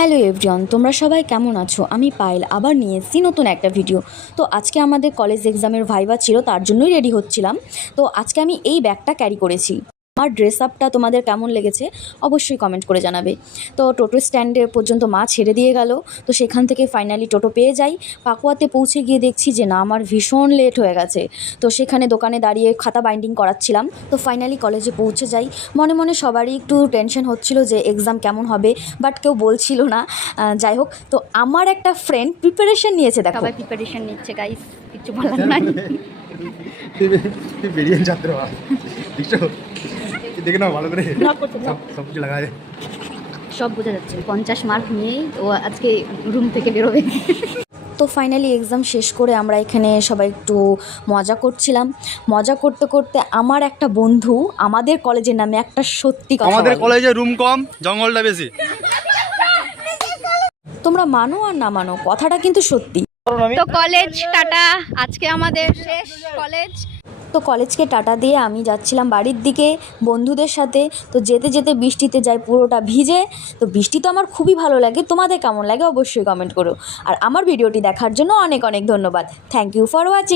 Hello everyone, তোমরা সবাই কেমন আছো? আমি পায়েল আবার নিয়ে এসেছি নতুন একটা ভিডিও। তো আজকে আমাদের কলেজ এক্সামের ভাইভা ছিল, তার জন্যই রেডি হচ্ছিলাম। তো আজকে আমি এই ব্যাগটা ক্যারি করেছি। আমার ড্রেস আপটা তোমাদের কেমন লেগেছে অবশ্যই কমেন্ট করে জানাবে। তো টোটো স্ট্যান্ডে পর্যন্ত মা ছেড়ে দিয়ে গেল। তো সেখান থেকে ফাইনালি টোটো পেয়ে যাই। পাকুয়াতে পৌঁছে গিয়ে দেখছি যে না, আমার ভীষণ লেট হয়ে গেছে। তো সেখানে দোকানে দাঁড়িয়ে খাতা বাইন্ডিং করাচ্ছিলাম। তো ফাইনালি কলেজে পৌঁছে যাই। মনে মনে সবারই একটু টেনশন হচ্ছিল যে এক্সাম কেমন হবে, বাট কেউ বলছিল না। যাই হোক, তো আমার একটা ফ্রেন্ড প্রিপারেশন নিয়েছে, দেখো সবাই প্রিপারেশন নিচ্ছে গাইস, কিছু বলার নাই। বেরিয়ে ছাত্র দেখে নাও ভালো করে সব কিছু লাগায়। সব বোঝা যাচ্ছে 50 মার্ক নিয়েই ও আজকে রুম থেকে বেরোবে। তো ফাইনালি এক্সাম শেষ করে আমরা এখানে সবাই একটু মজা করছিলাম। মজা করতে করতে আমার একটা বন্ধু আমাদের কলেজের নামে একটা সত্যি কথা আমাদের বলে। কলেজে রুম কম, জঙ্গলটা বেশি। তোমরা মানো আর না মানো, কথাটা কিন্তু সত্যি। তো কলেজ টাটা, আজকে আমাদের শেষ কলেজ। তো কলেজকে টাটা দিয়ে আমি যাচ্ছিলাম বাড়ির দিকে বন্ধুদের সাথে। তো যেতে যেতে বৃষ্টিতে যাই, পুরোটা ভিজে। তো বৃষ্টি তো আমার খুবই ভালো লাগে, তোমাদের কেমন লাগে অবশ্যই কমেন্ট করো। আর আমার ভিডিওটি দেখার জন্য অনেক অনেক ধন্যবাদ। Thank you for watching.